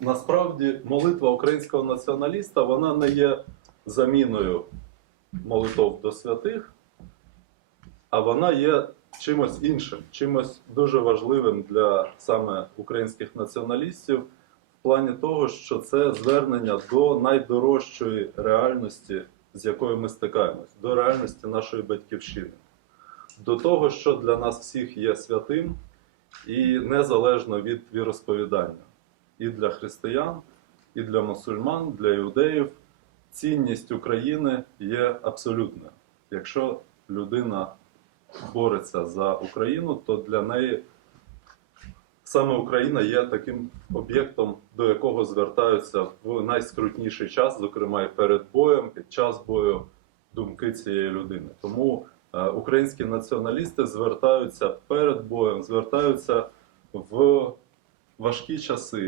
насправді молитва українського націоналіста вона не є заміною молитов до святих, а вона є чимось іншим, чимось дуже важливим для саме українських націоналістів в плані того, що це звернення до найдорожчої реальності, з якою ми стикаємось, до реальності нашої батьківщини, до того, що для нас всіх є святим, і незалежно від віросповідання. І для християн, і для мусульман, для іудеїв цінність України є абсолютна. Якщо людина бореться за Україну, то для неї саме Україна є таким об'єктом, до якого звертаються в найскрутніший час, зокрема і перед боєм, під час бою думки цієї людини. Тому е, українські націоналісти звертаються перед боєм, звертаються в важкі часи.